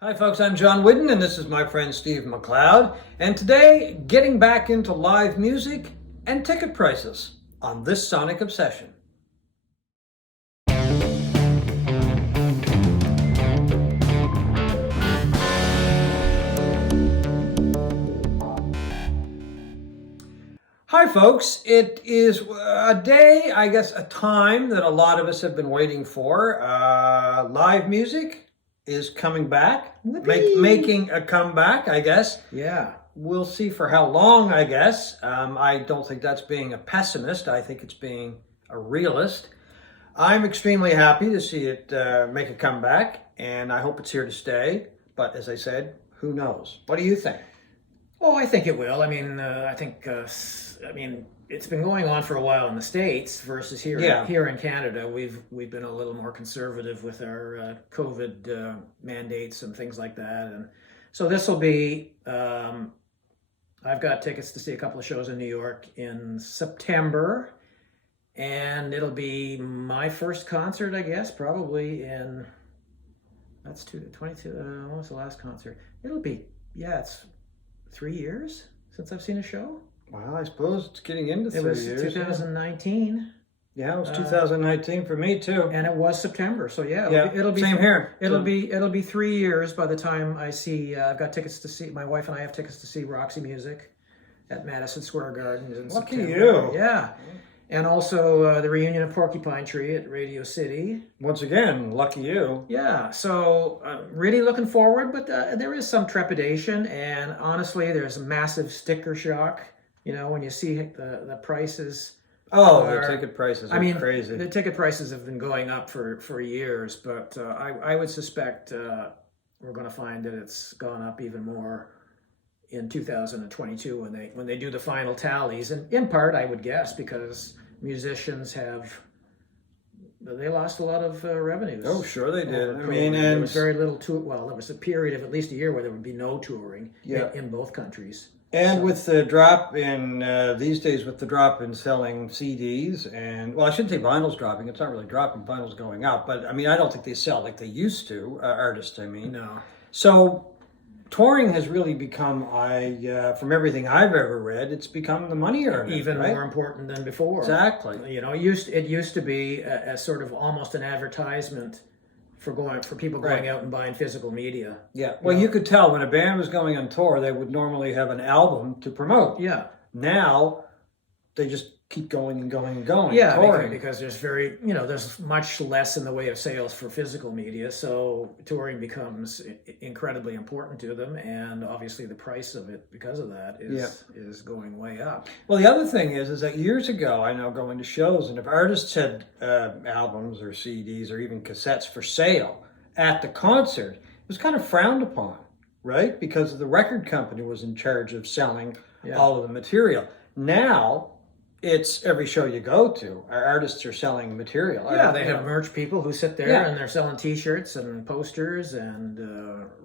Hi folks, I'm John Whidden and this is my friend Steve McLeod. And today, getting back into live music and ticket prices on this Sonic Obsession. Hi folks, it is a day, I guess a time that a lot of us have been waiting for. Live music is coming back, making a comeback, I guess. Yeah. We'll see for how long, I guess. I don't think that's being a pessimist. I think it's being a realist. I'm extremely happy to see it make a comeback, and I hope it's here to stay. But as I said, who knows? What do you think? Oh, I think it will. I mean, it's been going on for a while in the States versus here. Yeah. Here in Canada, we've been a little more conservative with our COVID mandates and things like that, and so this will be. I've got tickets to see a couple of shows in New York in September, and it'll be my first concert, I guess, probably in. That's 22. What was the last concert? It'll be it's 3 years since I've seen a show. Well, I suppose it's getting into 3 years. It was 2019. Yeah, it was 2019 for me too. And it was September, so It'll be same here. It'll be 3 years by the time I see. I've got tickets to see. My wife and I have tickets to see Roxy Music at Madison Square Garden in Lucky September. you. Yeah, and also the reunion of Porcupine Tree at Radio City. Once again, lucky you. Yeah, so really looking forward, but there is some trepidation, and honestly, there's a massive sticker shock. You know, when you see the prices. Oh, the ticket prices are crazy. The ticket prices have been going up for years, but I would suspect we're going to find that it's gone up even more in 2022 when they do the final tallies, and in part, I would guess, because musicians they lost a lot of revenues. Oh, sure they did. I mean, there was very little tour. Well, there was a period of at least a year where there would be no touring in both countries. And with the drop in, these days, with the drop in selling CDs, and, well, I shouldn't say vinyl's dropping. It's not really dropping. Vinyl's going up. But, I mean, I don't think they sell like they used to, artists, I mean. No. So, touring has really become, from everything I've ever read, it's become the money earner. Even more important than before. Exactly. You know, it used to be a sort of almost an advertisement for people going out and buying physical media. Yeah. Well, you could tell when a band was going on tour, they would normally have an album to promote. Yeah. Now, they just keep going and going and going. Yeah, because there's much less in the way of sales for physical media, so touring becomes incredibly important to them, and obviously the price of it, because of that, is going way up. Well, the other thing is that years ago, I know going to shows, and if artists had albums or CDs or even cassettes for sale at the concert, it was kind of frowned upon, right? Because the record company was in charge of selling all of the material. Now, it's every show you go to. Our artists are selling material. Yeah, they have merch people who sit there and they're selling T-shirts and posters and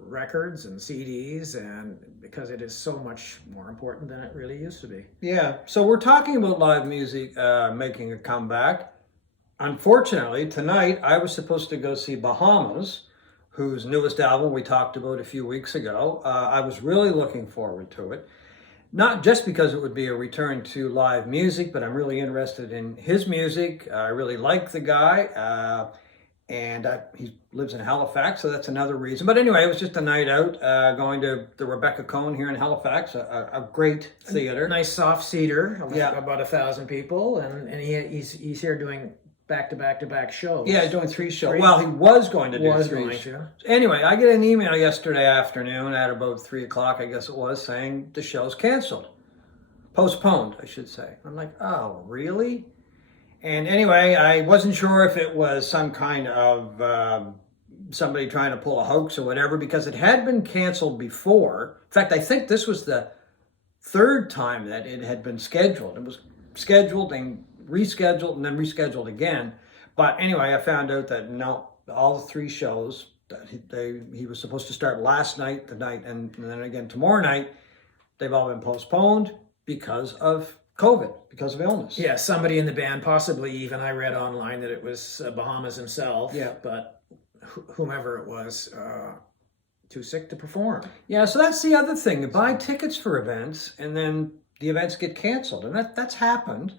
records and CDs, and because it is so much more important than it really used to be. Yeah, so we're talking about live music making a comeback. Unfortunately, tonight I was supposed to go see Bahamas, whose newest album we talked about a few weeks ago. I was really looking forward to it. Not just because it would be a return to live music, but I'm really interested in his music. I really like the guy, and he lives in Halifax, so that's another reason. But anyway, it was just a night out, going to the Rebecca Cohn here in Halifax, a great theater. A nice soft seater, about 1,000 people, and he's here doing back-to-back shows. Yeah, he's doing 3 shows. Well, he was going to do 3 shows. Anyway, I get an email yesterday afternoon at about 3 o'clock, I guess it was, saying the show's canceled. Postponed, I should say. I'm like, oh, really? And anyway, I wasn't sure if it was some kind of somebody trying to pull a hoax or whatever, because it had been canceled before. In fact, I think this was the 3rd time that it had been scheduled. It was scheduled and rescheduled and then rescheduled again. But anyway, I found out that no, all the 3 shows that he was supposed to start last night, and then again tomorrow night, they've all been postponed because of COVID, because of illness. Yeah, somebody in the band, possibly even, I read online that it was Bahamas himself. Yeah. But whomever it was, too sick to perform. Yeah, so that's the other thing. You buy tickets for events, and then the events get canceled, and that's happened.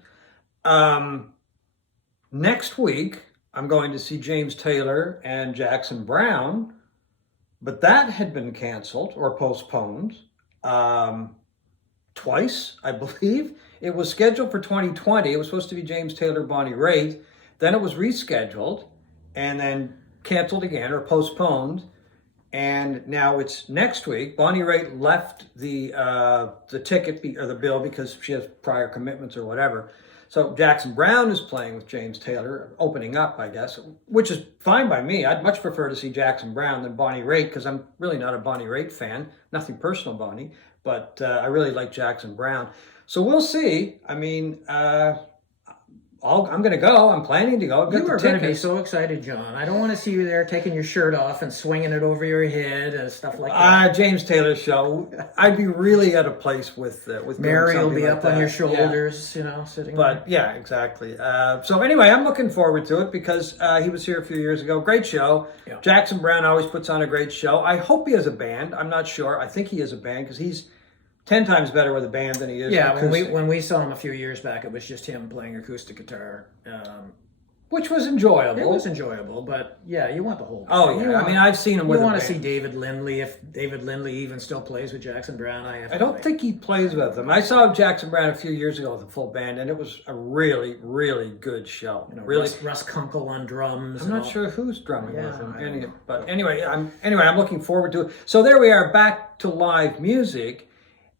Next week, I'm going to see James Taylor and Jackson Browne, but that had been canceled or postponed twice, I believe. It was scheduled for 2020. It was supposed to be James Taylor, Bonnie Raitt. Then it was rescheduled and then canceled again or postponed. And now it's next week. Bonnie Raitt left the ticket or the bill because she has prior commitments or whatever. So Jackson Browne is playing with James Taylor, opening up, I guess, which is fine by me. I'd much prefer to see Jackson Browne than Bonnie Raitt because I'm really not a Bonnie Raitt fan. Nothing personal, Bonnie, but I really like Jackson Browne. So we'll see. I mean, I'm going to go. I'm planning to go. You are going to be so excited, John. I don't want to see you there taking your shirt off and swinging it over your head and stuff like that. James Taylor show. I'd be really at a place with Mary will be like up that. on your shoulders, sitting But there. yeah, exactly. So anyway, I'm looking forward to it because he was here a few years ago. Great show. Yeah. Jackson Browne always puts on a great show. I hope he has a band. I'm not sure. I think he has a band because he's 10 times better with a band than he is. Yeah, when we saw him a few years back, it was just him playing acoustic guitar, which was enjoyable. It was enjoyable, but yeah, you want the whole. Oh yeah, I mean I've seen him. You want to see David Lindley if David Lindley even still plays with Jackson Browne. I don't think he plays with them. I saw Jackson Browne a few years ago with a full band, and it was a really, really good show. Really, Russ Kunkel on drums. I'm not sure who's drumming with him. But anyway, I'm looking forward to it. So there we are, back to live music.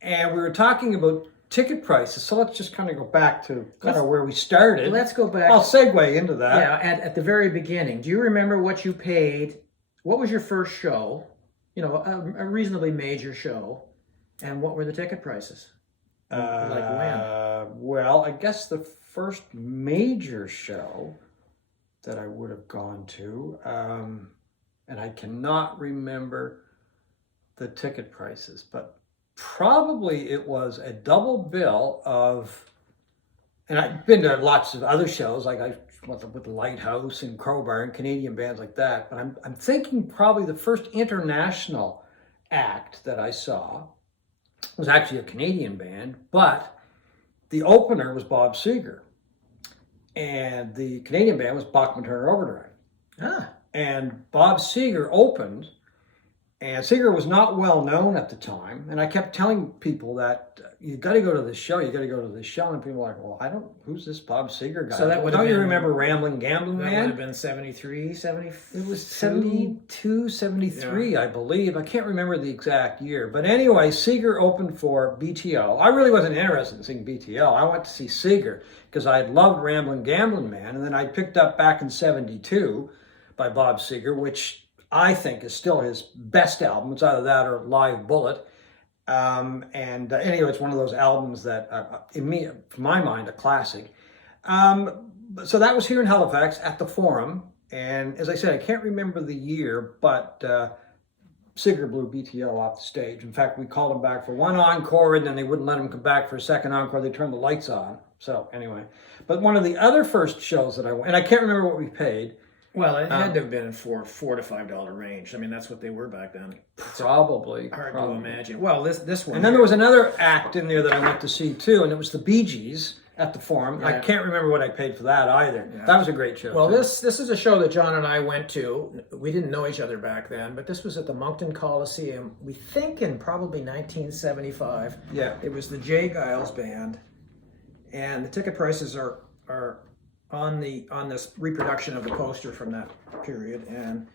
And we were talking about ticket prices, so let's just kind of go back to where we started. Let's go back. I'll segue into that. Yeah, at the very beginning. Do you remember what you paid? What was your first show? A reasonably major show. And what were the ticket prices? Like when? Well, I guess the first major show that I would have gone to, and I cannot remember the ticket prices, but probably it was a double bill of, and I've been to lots of other shows, like I went with the Lighthouse and Crowbar and Canadian bands like that, but I'm thinking probably the first international act that I saw was actually a Canadian band, but the opener was Bob Seger, and the Canadian band was Bachman Turner Overdrive. And Bob Seger opened. And Seger was not well known at the time, and I kept telling people that you got to go to this show. You got to go to this show, and people were like, "Well, who's this Bob Seger guy?" So that would don't you remember Ramblin' Gambling Man? That would have been 73, 74? It was 72, 73, yeah. I believe. I can't remember the exact year, but anyway, Seger opened for BTO. I really wasn't interested in seeing BTO. I went to see Seger because I had loved Ramblin' Gambling Man, and then I picked up Back in 72 by Bob Seger, which I think is still his best album. It's either that or Live Bullet. Anyway, it's one of those albums that, from my mind, a classic. So that was here in Halifax at the Forum. And as I said, I can't remember the year, but Seger blew BTO off the stage. In fact, we called him back for one encore, and then they wouldn't let him come back for a second encore. They turned the lights on. So anyway, but one of the other first shows that I went, and I can't remember what we paid. Well, it had to have been $4 to $5 range. I mean, that's what they were back then. Probably. Hard to imagine. Well, this one. And then there was another act in there that I went to see too, and it was the Bee Gees at the Forum. Yeah. I can't remember what I paid for that either. Yeah. That was a great show. Well, this is a show that John and I went to. We didn't know each other back then, but this was at the Moncton Coliseum. We think in probably 1975. Yeah. It was the Jay Giles Band, and the ticket prices are on this reproduction of the poster from that period, and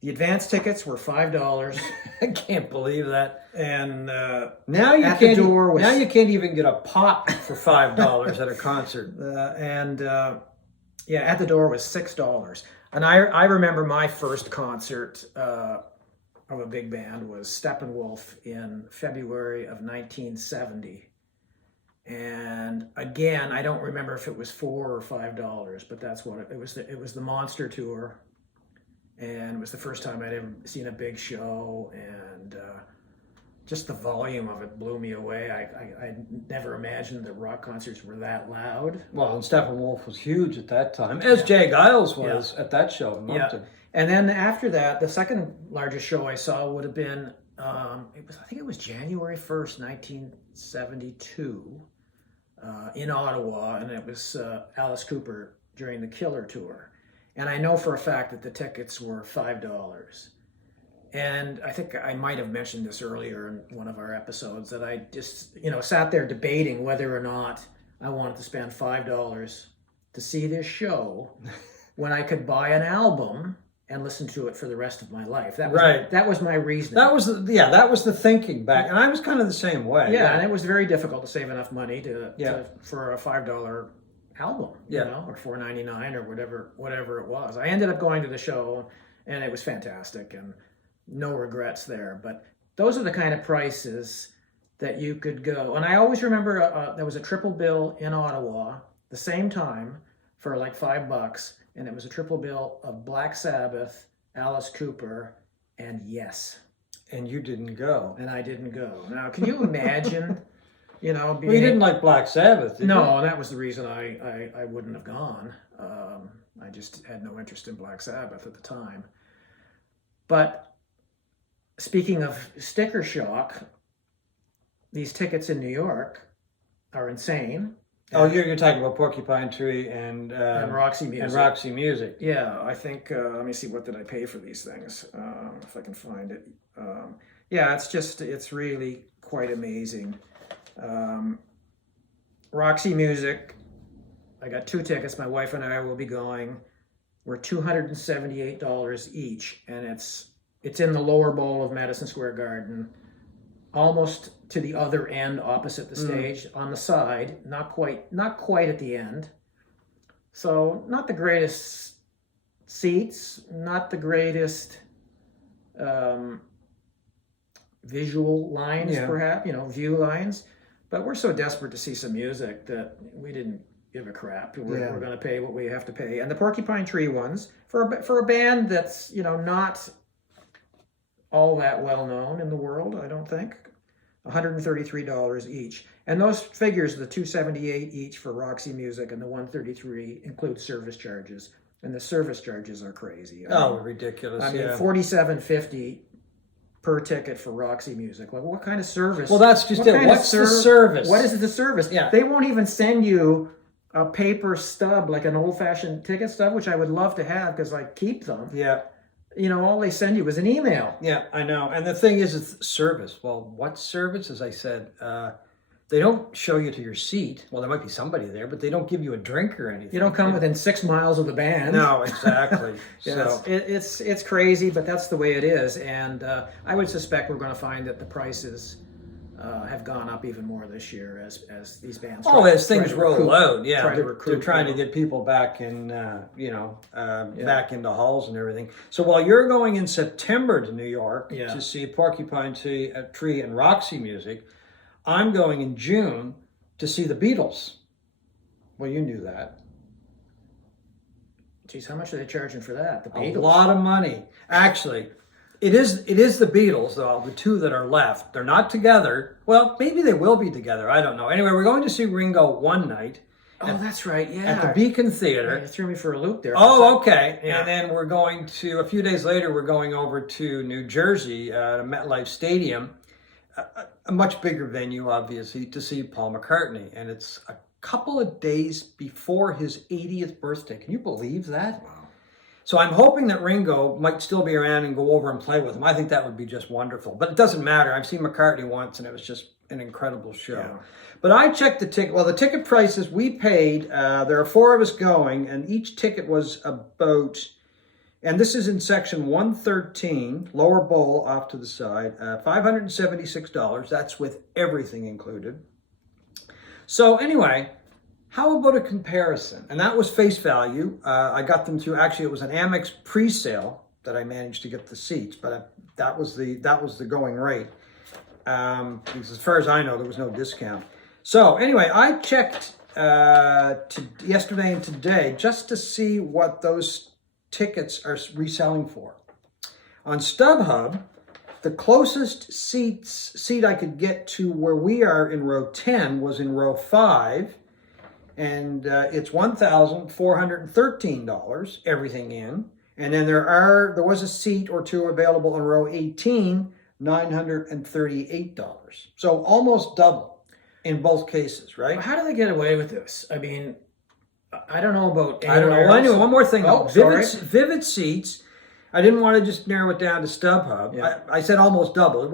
the advance tickets were $5. I can't believe that. And now you can't even get a pop for $5 at a concert. At the door was $6. And I remember my first concert of a big band was Steppenwolf in February of 1970. And again, I don't remember if it was $4 or $5, but that's what it was. It was the Monster Tour, and it was the first time I'd ever seen a big show, and just the volume of it blew me away. I never imagined that rock concerts were that loud. Well, and Steppenwolf was huge at that time, as Jay Giles was at that show in Moncton. Yeah. And then after that, the second largest show I saw would have been, I think it was January 1st, 1972, in Ottawa, and it was Alice Cooper during the Killer Tour. And I know for a fact that the tickets were $5. And I think I might have mentioned this earlier in one of our episodes, that I just, sat there debating whether or not I wanted to spend $5 to see this show when I could buy an album and listen to it for the rest of my life. That was my reasoning. That was the thinking back, and I was kind of the same way. Yeah, and it was very difficult to save enough money for a $5 album, or $4.99 or whatever it was. I ended up going to the show, and it was fantastic, and no regrets there. But those are the kind of prices that you could go. And I always remember there was a triple bill in Ottawa the same time for like $5, and it was a triple bill of Black Sabbath, Alice Cooper, and Yes. And you didn't go. And I didn't go. Now, can you imagine, being... Well, you didn't like Black Sabbath, did you? No, that was the reason I wouldn't have gone. I just had no interest in Black Sabbath at the time. But speaking of sticker shock, these tickets in New York are insane. Oh, you're talking about Porcupine Tree and Roxy Music. And Roxy Music. Yeah, I think, let me see, what did I pay for these things? If I can find it. Yeah, it's really quite amazing. Roxy Music, I got 2 tickets. My wife and I will be going. We're $278 each, and it's in the lower bowl of Madison Square Garden, almost to the other end, opposite the stage, on the side, not quite at the end. So not the greatest seats, not the greatest visual lines, perhaps, view lines. But we're so desperate to see some music that we didn't give a crap. We're going to pay what we have to pay. And the Porcupine Tree ones, for a band that's, not all that well known in the world, I don't think, $133 each. And those figures, the $278 each for Roxy Music and the $133, include service charges. And the service charges are crazy. Ridiculous. I mean, $47.50 per ticket for Roxy Music. Like, what kind of service? Well, that's just it. What's the service? What is the service? Yeah. They won't even send you a paper stub, like an old-fashioned ticket stub, which I would love to have because I keep them. Yeah. All they send you is an email. Yeah, I know. And the thing is, it's service. Well, what service? As I said, they don't show you to your seat. Well, there might be somebody there, but they don't give you a drink or anything. You don't come within 6 miles of the band. No, exactly. So it's crazy, but that's the way it is. And I would suspect we're going to find that the prices have gone up even more this year as these bands. As things roll out, they're trying to get people back in, back into halls and everything. So while you're going in September to New York to see Porcupine Tree and Roxy Music, I'm going in June to see the Beatles. Well, you knew that. Geez, how much are they charging for that? The Beatles? A lot of money, actually. It is the Beatles, though, the 2 that are left. They're not together. Well, maybe they will be together. I don't know. Anyway, we're going to see Ringo one night. That's right, yeah. At the Beacon Theater. You threw me for a loop there. Oh, okay. Yeah. And then we're going to, a few days later, we're going over to New Jersey to MetLife Stadium, a much bigger venue, obviously, to see Paul McCartney. And it's a couple of days before his 80th birthday. Can you believe that? Wow. So I'm hoping that Ringo might still be around and go over and play with him. I think that would be just wonderful. But it doesn't matter. I've seen McCartney once, and it was just an incredible show. Yeah. But I checked the ticket. Well, the ticket prices we paid, there are 4 of us going, and each ticket was about, and this is in section 113, lower bowl off to the side, $576. That's with everything included. So anyway, how about a comparison? And that was face value. I got them through, actually it was an Amex pre-sale that I managed to get the seats, but that was the going rate. Because as far as I know, there was no discount. So anyway, I checked yesterday and today just to see what those tickets are reselling for. On Stub Hub, the closest seat I could get to where we are in row 10 was in row 5, and it's $1,413, everything in. And then there was a seat or two available in row 18, $938. So almost double in both cases, right? How do they get away with this? I mean, I don't know about I don't know. Well, anyway, one more thing. Oh, sorry. Vivid Seats. I didn't want to just narrow it down to Stub Hub. Yeah. I said almost double. It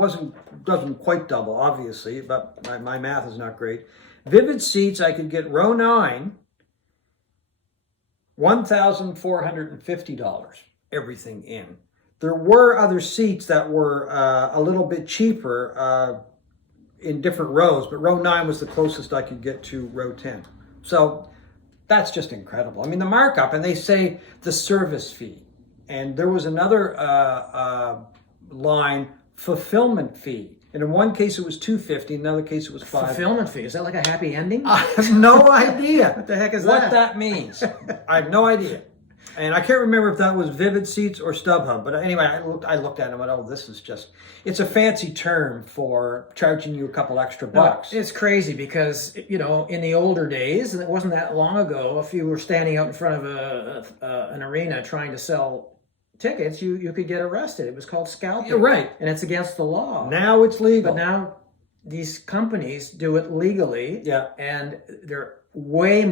doesn't quite double, obviously, but my math is not great. Vivid Seats, I could get row 9, $1,450, everything in. There were other seats that were a little bit cheaper in different rows, but row 9 was the closest I could get to row 10. So that's just incredible. I mean, the markup, and they say the service fee. And there was another line, fulfillment fee. And in one case it was $250, in another case it was $5. Fulfillment fee, is that like a happy ending? I have no idea What the heck is what that? that means. I have no idea. And I can't remember if that was Vivid Seats or Stub Hub. But anyway, I looked at it and went, oh, this is just, it's a fancy term for charging you a couple extra bucks. It's crazy because, you know, in the older days, and it wasn't that long ago, if you were standing out in front of an arena trying to sell tickets, you could get arrested. It was called scalping. Yeah, right. And it's against the law. Now it's legal. But now these companies do it legally. Yeah. And they're way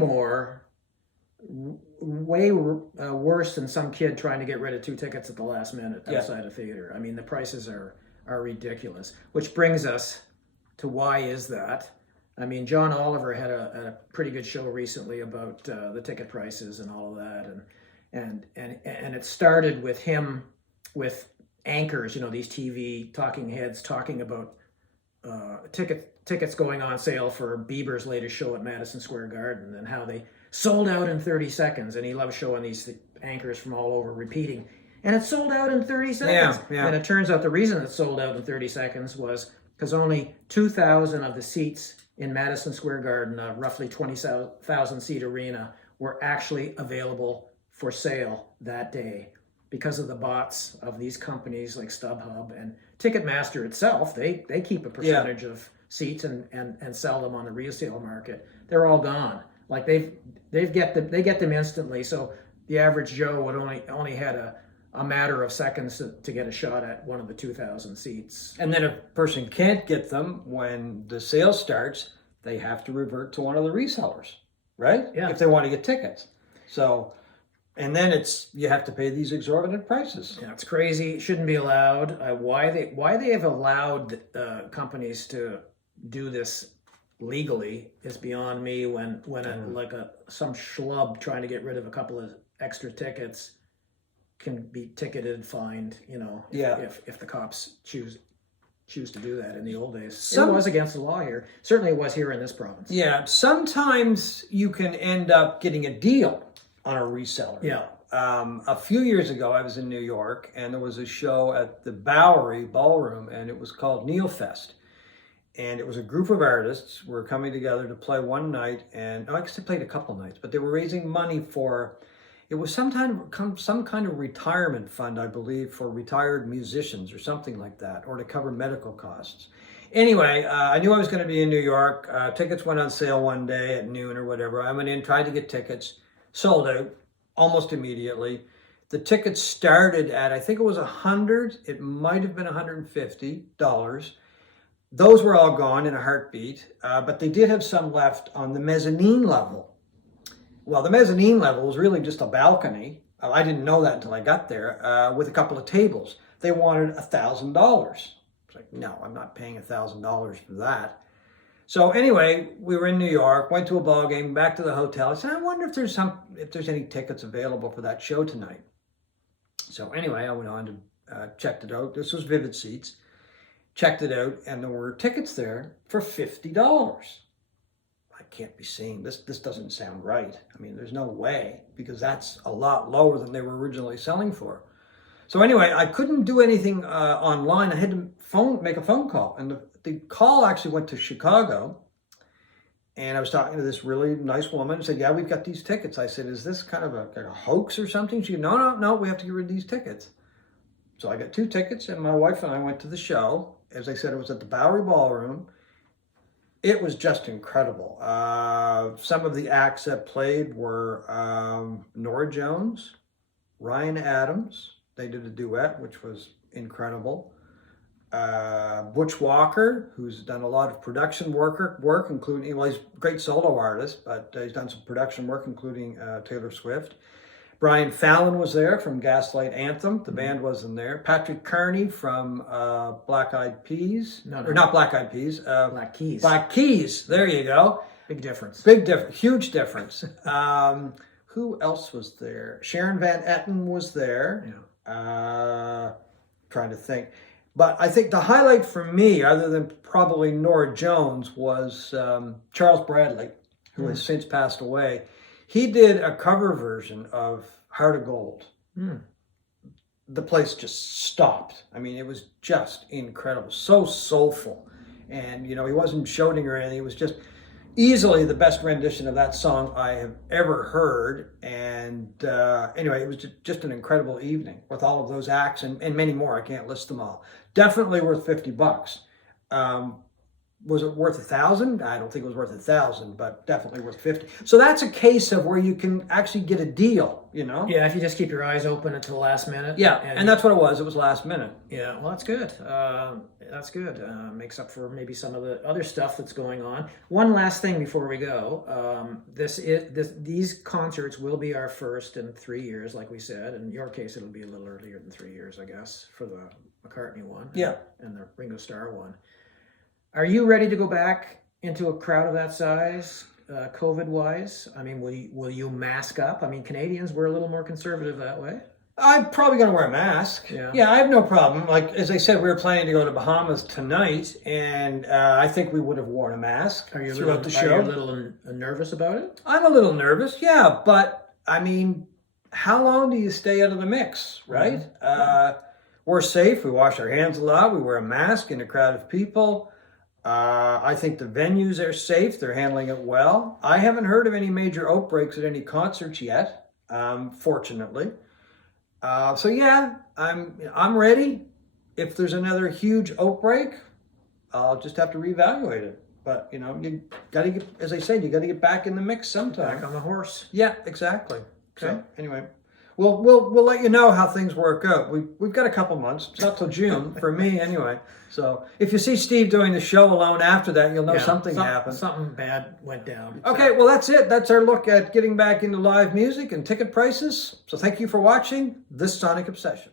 worse than some kid trying to get rid of 2 tickets at the last minute outside a theater. I mean, the prices are ridiculous. Which brings us to why is that? I mean, John Oliver had a pretty good show recently about the ticket prices and all of that, and it started with him with anchors, you know, these TV talking heads talking about tickets going on sale for Bieber's latest show at Madison Square Garden and how they sold out in 30 seconds. And he loves showing these anchors from all over repeating. And it sold out in 30 seconds. Yeah. And it turns out the reason it sold out in 30 seconds was because only 2,000 of the seats in Madison Square Garden, a roughly 20,000 seat arena, were actually available for sale that day because of the bots of these companies like Stub Hub and Ticketmaster itself. They keep a percentage of seats and sell them on the resale market. They're all gone. Like they get them instantly. So the average Joe would only had a matter of seconds to get a shot at one of the 2,000 seats. And then if a person can't get them when the sale starts, they have to revert to one of the resellers, right? Yeah. If they want to get tickets. So, and then you have to pay these exorbitant prices. Yeah, it's crazy. It shouldn't be allowed. Why they have allowed companies to do this legally is beyond me. When some schlub trying to get rid of a couple of extra tickets can be ticketed, fined, you know, if the cops choose to do that. In the old days, it was against the law here. Certainly it was here in this province. Yeah, sometimes you can end up getting a deal on a reseller. Yeah. A few years ago, I was in New York, and there was a show at the Bowery Ballroom, and it was called Neil Fest. And it was a group of artists were coming together to play one night, and I guess they played a couple nights, but they were raising money for, it was some kind of retirement fund, I believe, for retired musicians or something like that, or to cover medical costs. Anyway, I knew I was going to be in New York. Tickets went on sale one day at noon or whatever. I went in, tried to get tickets, sold out almost immediately. The tickets started at, I think it was $100, it might have been $150. Those were all gone in a heartbeat, but they did have some left on the mezzanine level. Well, the mezzanine level was really just a balcony. I didn't know that until I got there, with a couple of tables. They wanted $1,000. It's like, no, I'm not paying $1,000 for that. So anyway, we were in New York, went to a ball game, back to the hotel. I said, I wonder if there's any tickets available for that show tonight. So anyway, I went on to checked it out. This was Vivid Seats. Checked it out, and there were tickets there for $50. I can't be seeing this. This doesn't sound right. I mean, there's no way, because that's a lot lower than they were originally selling for. So anyway, I couldn't do anything online. I had to make a phone call, and the call actually went to Chicago. And I was talking to this really nice woman. Said, "Yeah, we've got these tickets." I said, "Is this kind of a hoax or something?" She said, "No, we have to get rid of these tickets." So I got 2 tickets, and my wife and I went to the show. As I said, it was at the Bowery Ballroom. It was just incredible. Some of the acts that played were Norah Jones, Ryan Adams. They did a duet, which was incredible. Butch Walker, who's done a lot of production work, including, well, he's a great solo artist, but he's done some production work, including Taylor Swift. Brian Fallon was there from Gaslight Anthem. The band wasn't there. Patrick Carney from Black Eyed Peas. Or not Black Eyed Peas. Black Keys. Black Keys. There you go. Big difference. Huge difference. Who else was there? Sharon Van Etten was there. Yeah. Trying to think. But I think the highlight for me, other than probably Norah Jones, was Charles Bradley, who has since passed away. He did a cover version of Heart of Gold. The place just stopped. I mean, it was just incredible. So soulful. And, he wasn't shouting or anything. It was just easily the best rendition of that song I have ever heard. And anyway, it was just an incredible evening with all of those acts and many more. I can't list them all. Definitely worth $50. Was it worth $1,000? I don't think it was worth $1,000, but definitely worth $50. So that's a case of where you can actually get a deal, Yeah, if you just keep your eyes open until the last minute. Yeah, and that's what it was. It was last minute. Yeah, well, that's good. That's good. Makes up for maybe some of the other stuff that's going on. One last thing before we go. These concerts will be our first in 3 years, like we said. In your case, it'll be a little earlier than 3 years, I guess, for the McCartney one. Yeah. And the Ringo Starr one. Are you ready to go back into a crowd of that size, COVID-wise? I mean, will you mask up? I mean, Canadians were a little more conservative that way. I'm probably going to wear a mask. Yeah, I have no problem. Like, as I said, we were planning to go to Bahamas tonight, and I think we would have worn a mask throughout the show. Are you a little nervous about it? I'm a little nervous, yeah, but, I mean, how long do you stay out of the mix, right? We're safe. We wash our hands a lot. We wear a mask in a crowd of people. I think the venues are safe. They're handling it well. I haven't heard of any major outbreaks at any concerts yet, fortunately. So yeah, I'm ready. If there's another huge outbreak, I'll just have to reevaluate it. But you got to get, as I said, you got to get back in the mix sometime. Back on the horse. Yeah, exactly. Okay. So anyway, we'll let you know how things work out. We've got a couple months. It's not till June for me anyway. So if you see Steve doing the show alone after that, you'll know something happened. Something bad went down. Okay, well that's it. That's our look at getting back into live music and ticket prices. So thank you for watching this Sonic Obsession.